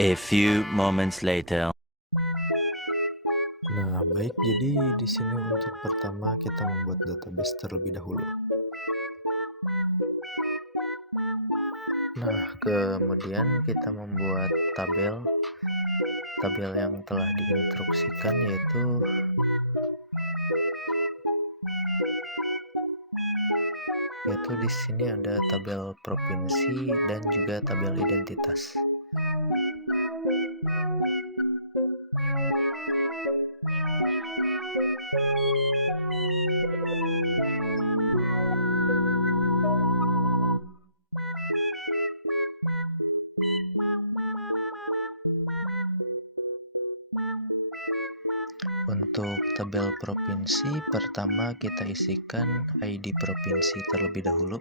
A few moments later. Nah, baik, jadi di sini untuk pertama kita membuat database terlebih dahulu. Nah, kemudian kita membuat tabel yang telah diinstruksikan, yaitu di sini ada tabel provinsi dan juga tabel identitas. Untuk tabel provinsi, pertama kita isikan ID provinsi terlebih dahulu,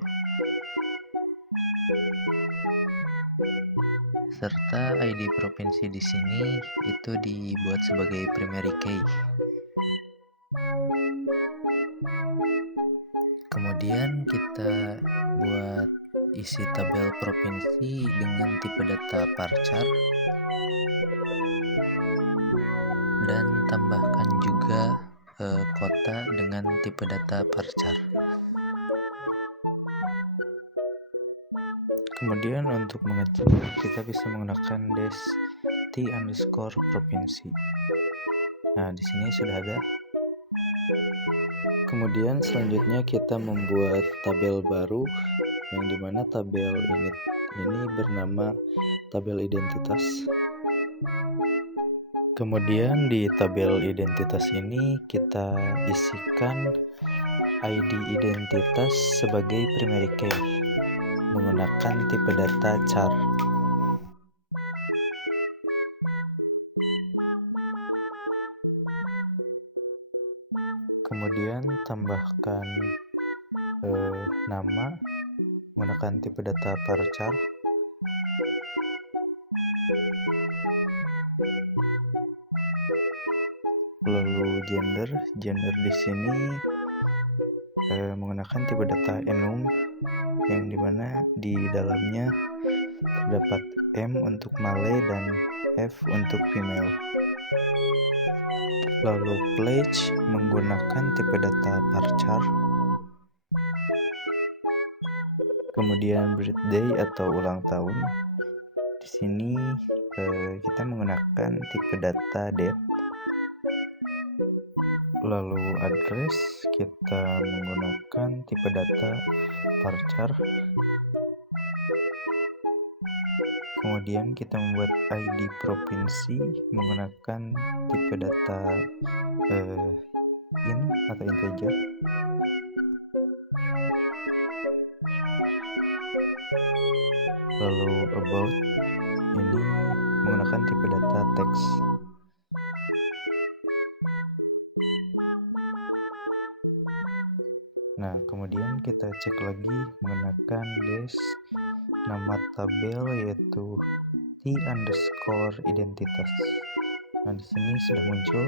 serta ID provinsi di sini itu dibuat sebagai primary key. Kemudian kita buat isi tabel provinsi dengan tipe data varchar, dan tambahkan juga kota dengan tipe data varchar. Kemudian untuk mengecek, kita bisa menggunakan -t_provinsi. Nah, di sini sudah ada. Kemudian selanjutnya kita membuat tabel baru, yang dimana tabel ini bernama tabel identitas. Kemudian di tabel identitas ini kita isikan ID identitas sebagai primary key menggunakan tipe data char. Kemudian tambahkan nama menggunakan tipe data varchar. Lalu gender di sini menggunakan tipe data enum, yang dimana di dalamnya terdapat M untuk male dan F untuk female. Lalu pledge menggunakan tipe data varchar. Kemudian birthday atau ulang tahun, di sini kita menggunakan tipe data date. Lalu address kita menggunakan tipe data varchar. Kemudian kita membuat ID provinsi menggunakan tipe data int atau integer. Lalu about ini menggunakan tipe data text. Nah, kemudian kita cek lagi menggunakan nama tabel, yaitu t_identitas. Nah, di sini sudah muncul.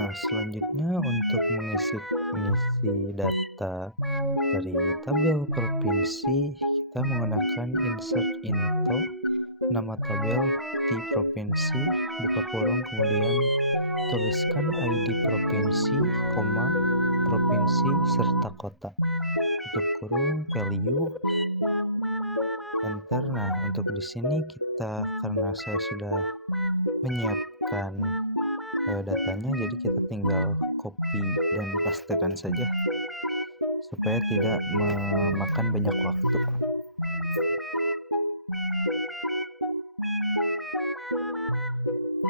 Nah, selanjutnya untuk mengisi data dari tabel provinsi, kita menggunakan insert into nama tabel di provinsi, buka kurung, kemudian tuliskan ID provinsi, provinsi serta kota, tutup kurung, value, enter. Nah, untuk di sini karena saya sudah menyiapkan datanya, jadi kita tinggal copy dan pastekan saja supaya tidak memakan banyak waktu.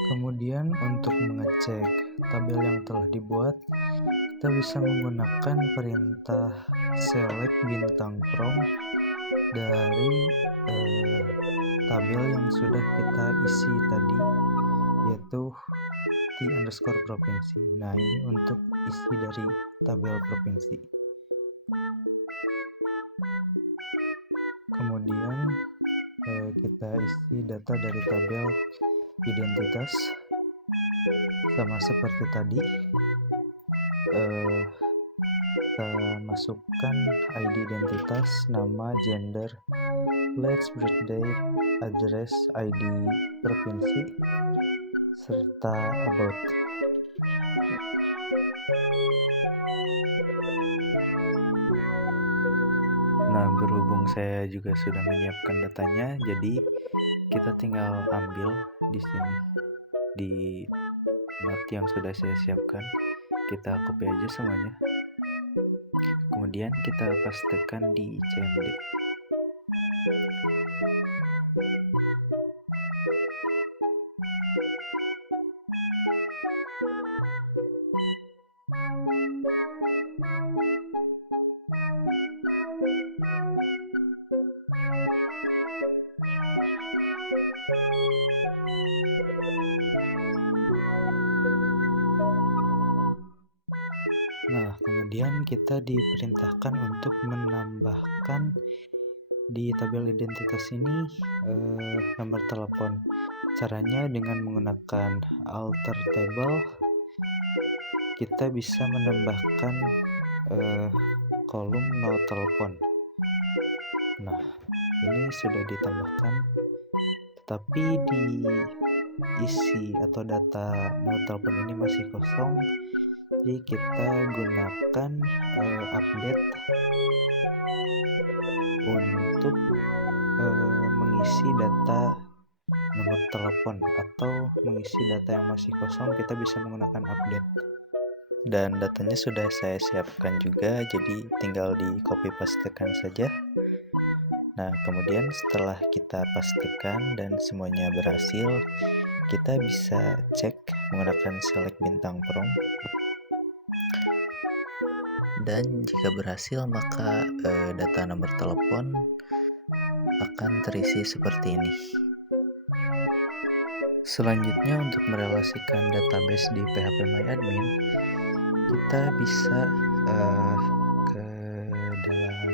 Kemudian untuk mengecek tabel yang telah dibuat, kita bisa menggunakan perintah select bintang from dari tabel yang sudah kita isi tadi, yaitu t_provinsi. Nah, ini untuk isi dari tabel provinsi. Kemudian kita isi data dari tabel identitas sama seperti tadi. kita masukkan ID identitas, nama, gender, place, birthday, address, ID provinsi, serta about. Nah, berhubung saya juga sudah menyiapkan datanya, jadi kita tinggal ambil di sini di note yang sudah saya siapkan. Kita copy aja semuanya. Kemudian kita pastekan di CMD. Nah, kemudian kita diperintahkan untuk menambahkan di tabel identitas ini nomor telepon. Caranya dengan menggunakan alter table, kita bisa menambahkan kolom no telepon. Nah, ini sudah ditambahkan, tetapi di isi atau data no telepon ini masih kosong. Jadi kita gunakan update untuk mengisi data nomor telepon, atau mengisi data yang masih kosong kita bisa menggunakan update. Dan datanya sudah saya siapkan juga, jadi tinggal di copy pastekan saja. Nah, kemudian setelah kita pastikan dan semuanya berhasil, kita bisa cek menggunakan select bintang from. Dan jika berhasil, maka data nomor telepon akan terisi seperti ini. Selanjutnya, untuk merelasikan database di PHPMyAdmin, kita bisa ke dalam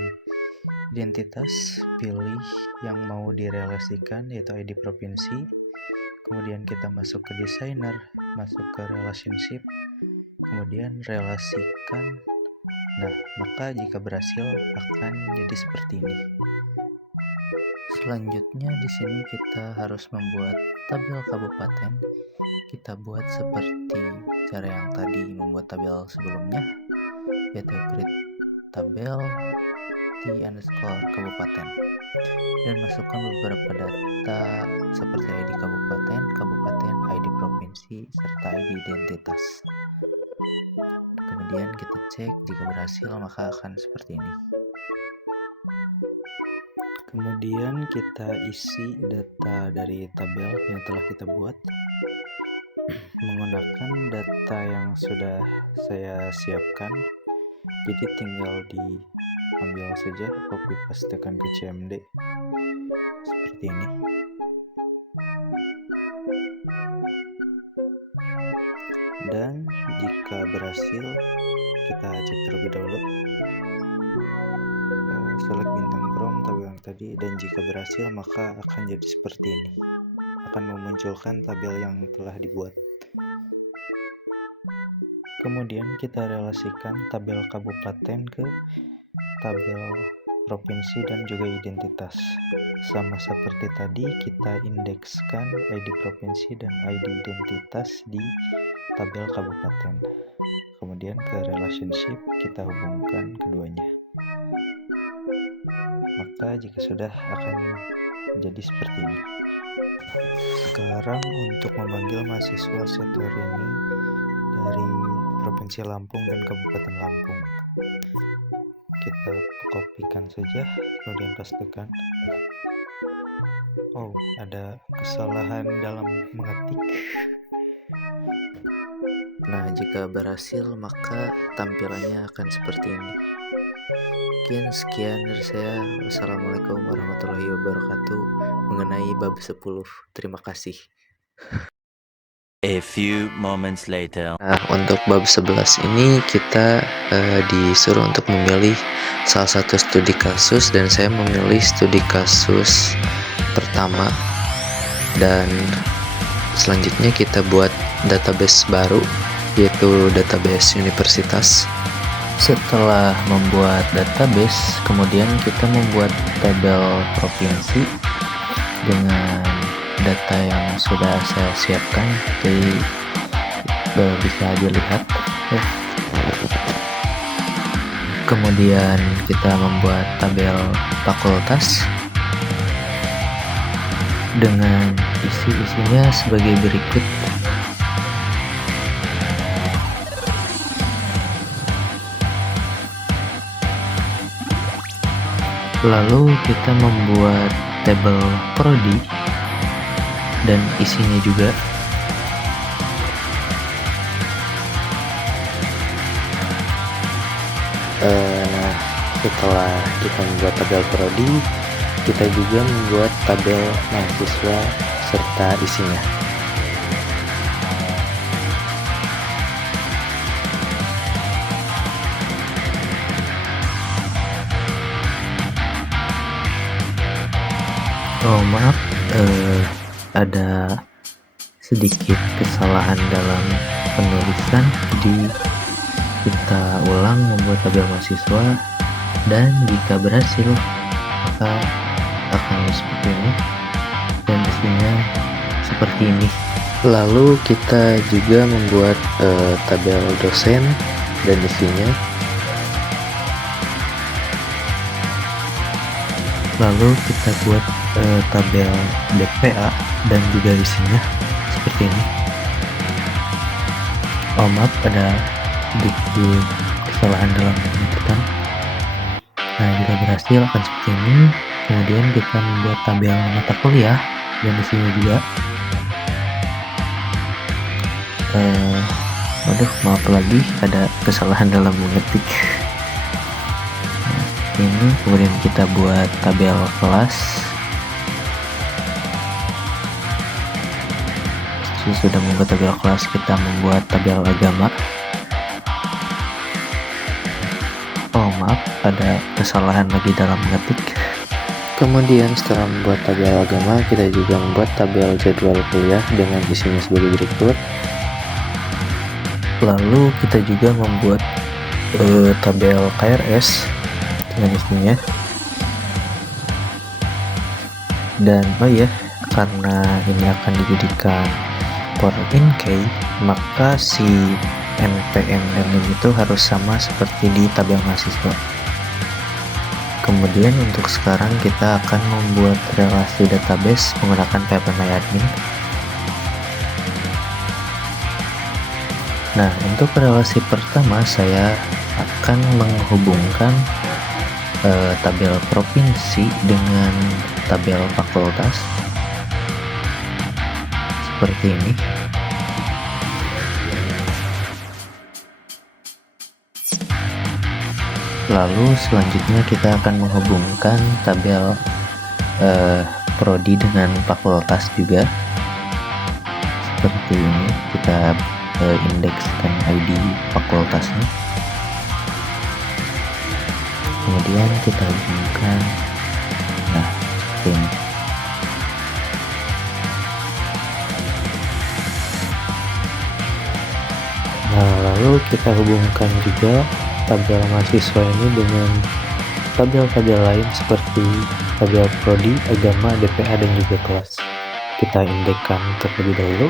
identitas, pilih yang mau direlasikan yaitu ID provinsi, kemudian kita masuk ke designer, masuk ke relationship, kemudian relasikan. Nah, maka jika berhasil akan jadi seperti ini. Selanjutnya di sini kita harus membuat tabel kabupaten. Kita buat seperti cara yang tadi membuat tabel sebelumnya, yaitu create tabel t_kabupaten, dan masukkan beberapa data seperti ID kabupaten, ID provinsi, serta ID identitas. Kemudian kita cek, jika berhasil maka akan seperti ini. Kemudian kita isi data dari tabel yang telah kita buat menggunakan data yang sudah saya siapkan. Jadi tinggal diambil saja, copy pastekan ke CMD seperti ini. Dan jika berhasil, kita cek terlebih dahulu select bintang from tabel yang tadi, dan jika berhasil maka akan jadi seperti ini, akan memunculkan tabel yang telah dibuat. Kemudian kita relasikan tabel kabupaten ke tabel provinsi dan juga identitas. Sama seperti tadi, kita indekskan ID provinsi dan ID identitas di tabel kabupaten. Kemudian ke relationship kita hubungkan keduanya. Maka jika sudah akan jadi seperti ini. Sekarang untuk memanggil mahasiswa Setorini dari Provinsi Lampung dan Kabupaten Lampung, kita kopikan saja, kemudian pastekan. Oh, ada kesalahan dalam mengetik. Nah, jika berhasil maka tampilannya akan seperti ini. Sekian dari saya. Wassalamualaikum warahmatullahi wabarakatuh mengenai bab 10. Terima kasih. A few moments later. Nah, untuk bab 11 ini kita disuruh untuk memilih salah satu studi kasus, dan saya memilih studi kasus pertama. Dan selanjutnya kita buat database baru, yaitu database universitas. Setelah membuat database, kemudian kita membuat tabel provinsi dengan data yang sudah saya siapkan. Jadi bisa dilihat. Kemudian kita membuat tabel fakultas dengan isi-isinya sebagai berikut. Lalu kita membuat tabel prodi dan isinya juga. Nah, setelah kita membuat tabel prodi, kita juga membuat tabel mahasiswa serta isinya. Oh maaf, ada sedikit kesalahan dalam penulisan. Jadi kita ulang membuat tabel mahasiswa, dan jika berhasil maka akan seperti ini dan isinya seperti ini. Lalu kita juga membuat tabel dosen dan isinya. Lalu kita buat tabel DPA dan juga isinya seperti ini. Oh maaf, ada sedikit kesalahan dalam penyebutan. Nah, jika berhasil akan seperti ini. Kemudian kita membuat tabel mata kuliah dan isinya juga. Maaf lagi, ada kesalahan dalam mengetik. Ini kemudian kita buat tabel kelas. Sudah membuat tabel kelas, kita membuat tabel agama. Oh maaf, ada kesalahan lagi dalam mengetik. Kemudian setelah membuat tabel agama, kita juga membuat tabel jadwal kuliah dengan isinya sebagai berikut. Lalu kita juga membuat tabel KRS dengan isinya. Dan oh iya, karena ini akan dijadikan for in-K, maka si NPM dan NIM itu harus sama seperti di tabel mahasiswa. Kemudian untuk sekarang kita akan membuat relasi database menggunakan PHPMyAdmin. Nah, untuk relasi pertama saya akan menghubungkan tabel provinsi dengan tabel fakultas seperti ini. Lalu selanjutnya kita akan menghubungkan tabel prodi dengan fakultas juga seperti ini. Kita indekskan ID fakultasnya, kemudian kita hubungkan. Nah, seperti ini. Nah, lalu kita hubungkan juga tabel mahasiswa ini dengan tabel-tabel lain seperti tabel prodi, agama, DPA, dan juga kelas. Kita indekskan terlebih dahulu,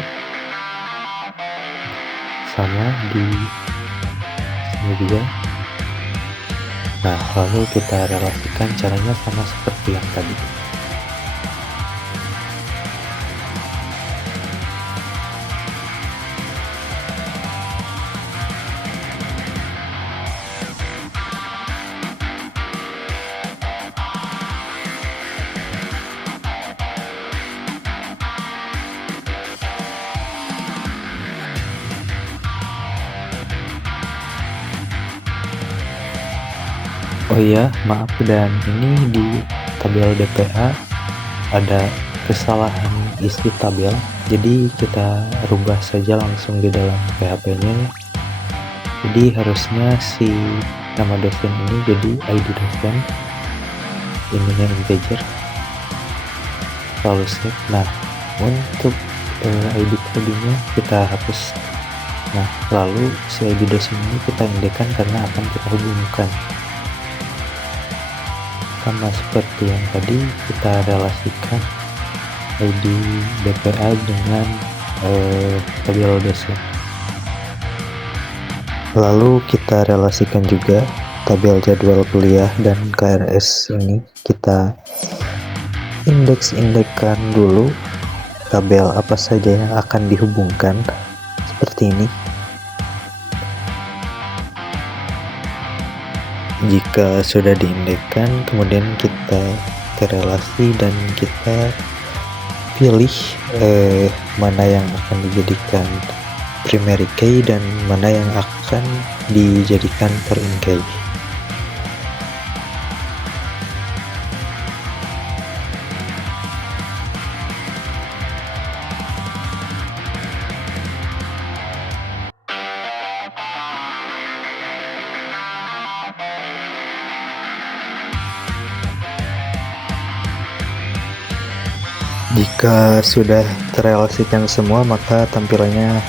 sama di sini juga. Nah, lalu kita relasikan, caranya sama seperti yang tadi. Oh iya, maaf, dan ini di tabel DPA ada kesalahan isi tabel, jadi kita rubah saja langsung di dalam PHP-nya. Jadi harusnya si nama dosen ini jadi ID dosen, ininya integer, lalu save. Nah, untuk ID prodinya kita hapus Nah, lalu si ID dosen ini kita indekkan karena akan kita hubungkan. Sama seperti yang tadi, kita relasikan ID DPA dengan tabel dosen. Lalu kita relasikan juga tabel jadwal kuliah dan KRS ini kita indeks-indekkan dulu tabel apa saja yang akan dihubungkan seperti ini. Jika sudah diindekkan, kemudian kita korelasi dan kita pilih mana yang akan dijadikan primary key dan mana yang akan dijadikan foreign key. Jika sudah terrelasikan semua, maka tampilannya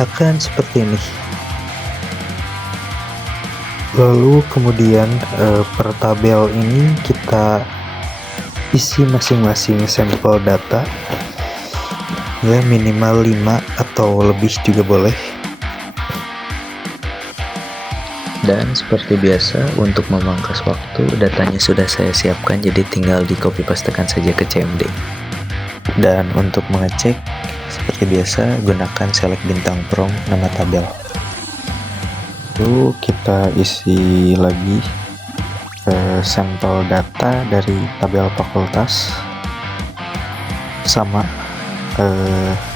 akan seperti ini. Lalu kemudian per tabel ini kita isi masing-masing sampel data, ya minimal 5 atau lebih juga boleh. Dan seperti biasa, untuk memangkas waktu, datanya sudah saya siapkan, jadi tinggal di copy pastekan saja ke CMD. Dan untuk mengecek, seperti biasa, gunakan select bintang prompt nama tabel. Lalu kita isi lagi sampel data dari tabel fakultas, sama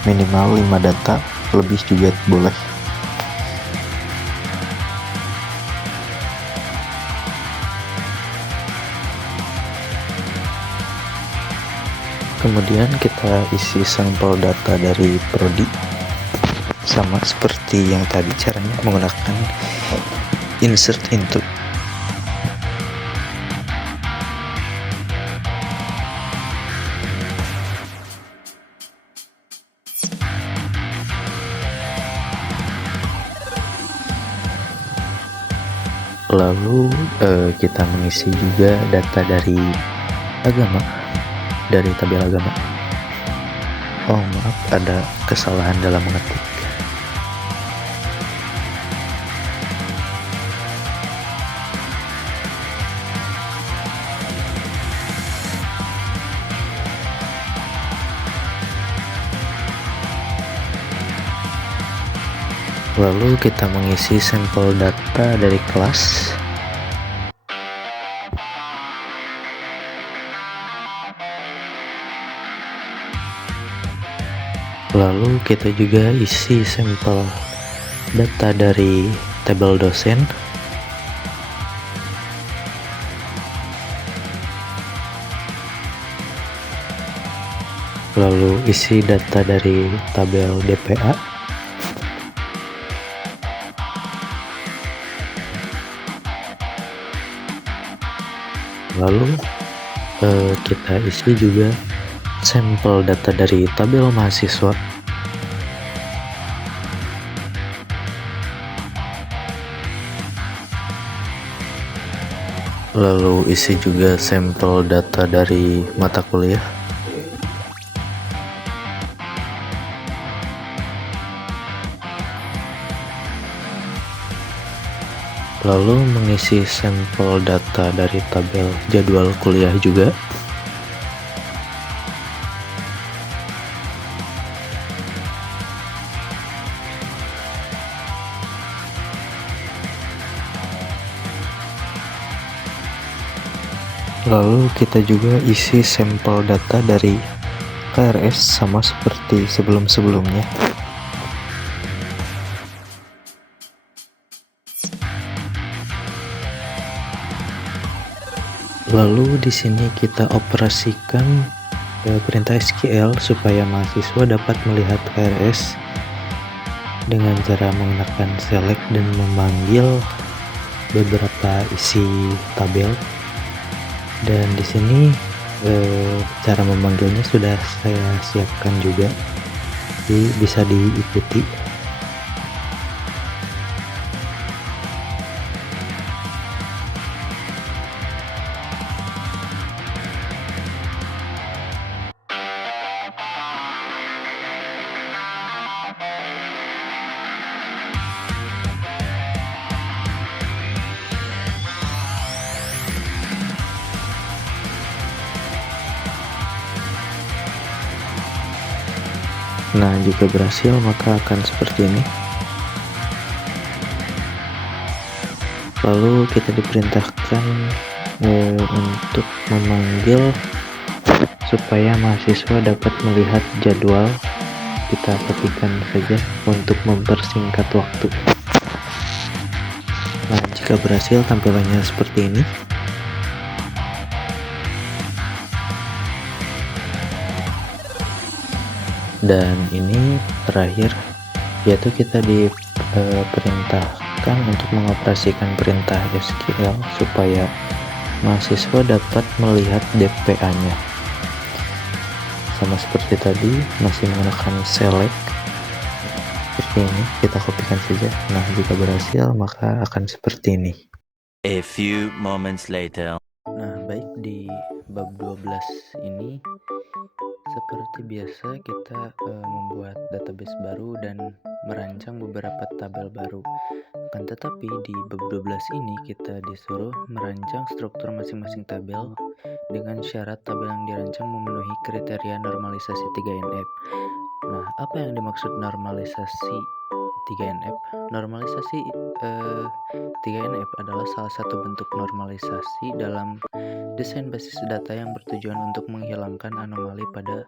minimal 5 data, lebih juga boleh. Kemudian kita isi sampel data dari prodi, sama seperti yang tadi, caranya menggunakan insert into. Lalu kita mengisi juga data dari agama, dari tabel agama. Oh maaf, ada kesalahan dalam mengetik. Lalu kita mengisi sampel data dari kelas. Lalu kita juga isi sampel data dari tabel dosen. Lalu isi data dari tabel DPA. Lalu kita isi juga sampel data dari tabel mahasiswa. Lalu isi juga sampel data dari mata kuliah. Lalu mengisi sampel data dari tabel jadwal kuliah juga. Lalu kita juga isi sampel data dari KRS sama seperti sebelum-sebelumnya. Lalu di sini kita operasikan perintah SQL supaya mahasiswa dapat melihat KRS dengan cara menggunakan select dan memanggil beberapa isi tabel. Dan di sini cara memanggilnya sudah saya siapkan juga, jadi bisa diikuti. Nah, jika berhasil maka akan seperti ini. Lalu kita diperintahkan untuk memanggil supaya mahasiswa dapat melihat jadwal. Kita ketikkan saja untuk mempersingkat waktu. Nah, jika berhasil tampilannya seperti ini. Dan ini terakhir, yaitu kita diperintahkan untuk mengoperasikan perintah SQL supaya mahasiswa dapat melihat DPA-nya. Sama seperti tadi, masih menggunakan select. Seperti ini, kita kopikan saja. Nah, jika berhasil maka akan seperti ini. A few moments later. Nah, baik, di bab 12 ini seperti biasa kita membuat database baru dan merancang beberapa tabel baru. Akan tetapi di bab 12 ini kita disuruh merancang struktur masing-masing tabel dengan syarat tabel yang dirancang memenuhi kriteria normalisasi 3NF. Nah, apa yang dimaksud normalisasi 3NF? Normalisasi 3NF adalah salah satu bentuk normalisasi dalam desain basis data yang bertujuan untuk menghilangkan anomali pada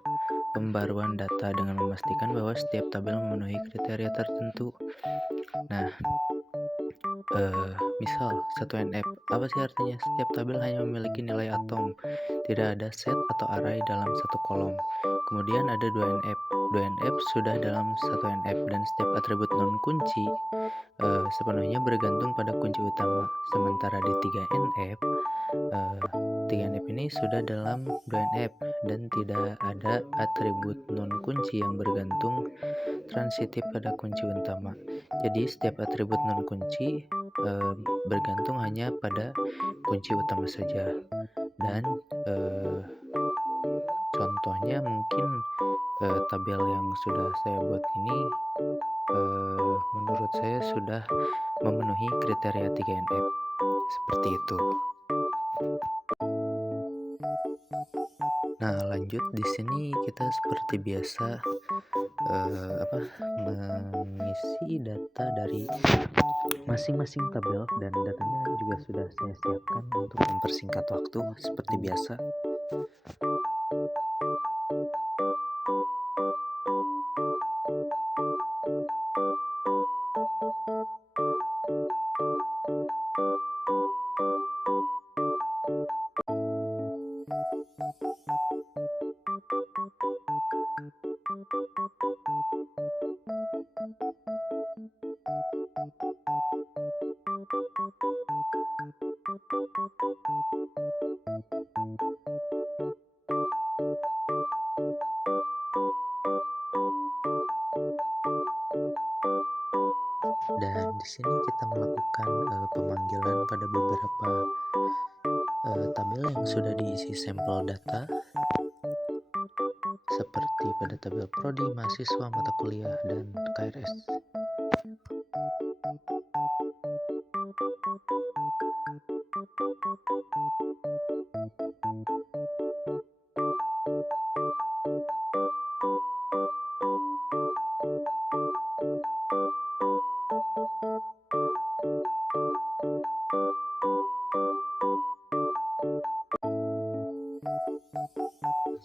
pembaruan data dengan memastikan bahwa setiap tabel memenuhi kriteria tertentu. Nah, misal 1NF, apa sih artinya? Setiap tabel hanya memiliki nilai atom, tidak ada set atau array dalam satu kolom. Kemudian ada 2NF. 2NF sudah dalam 1NF dan setiap atribut non-kunci sepenuhnya bergantung pada kunci utama. Sementara di 3NF, 3NF ini sudah dalam 2NF dan tidak ada atribut non-kunci yang bergantung transitif pada kunci utama. Jadi setiap atribut non-kunci bergantung hanya pada kunci utama saja. Dan contohnya mungkin tabel yang sudah saya buat ini menurut saya sudah memenuhi kriteria 3NF. Seperti itu. Nah, lanjut di sini kita seperti biasa mengisi data dari masing-masing tabel, dan datanya juga sudah saya siapkan untuk mempersingkat waktu seperti biasa. Dan di sini kita melakukan pemanggilan pada beberapa tabel yang sudah diisi sampel data, seperti pada tabel prodi, mahasiswa, mata kuliah, dan KRS.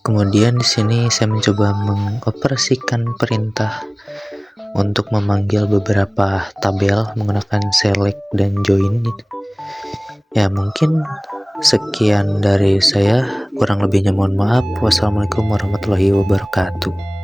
Kemudian di sini saya mencoba mengoperasikan perintah untuk memanggil beberapa tabel menggunakan select dan join. Ya, mungkin sekian dari saya, kurang lebihnya mohon maaf. Wassalamualaikum warahmatullahi wabarakatuh.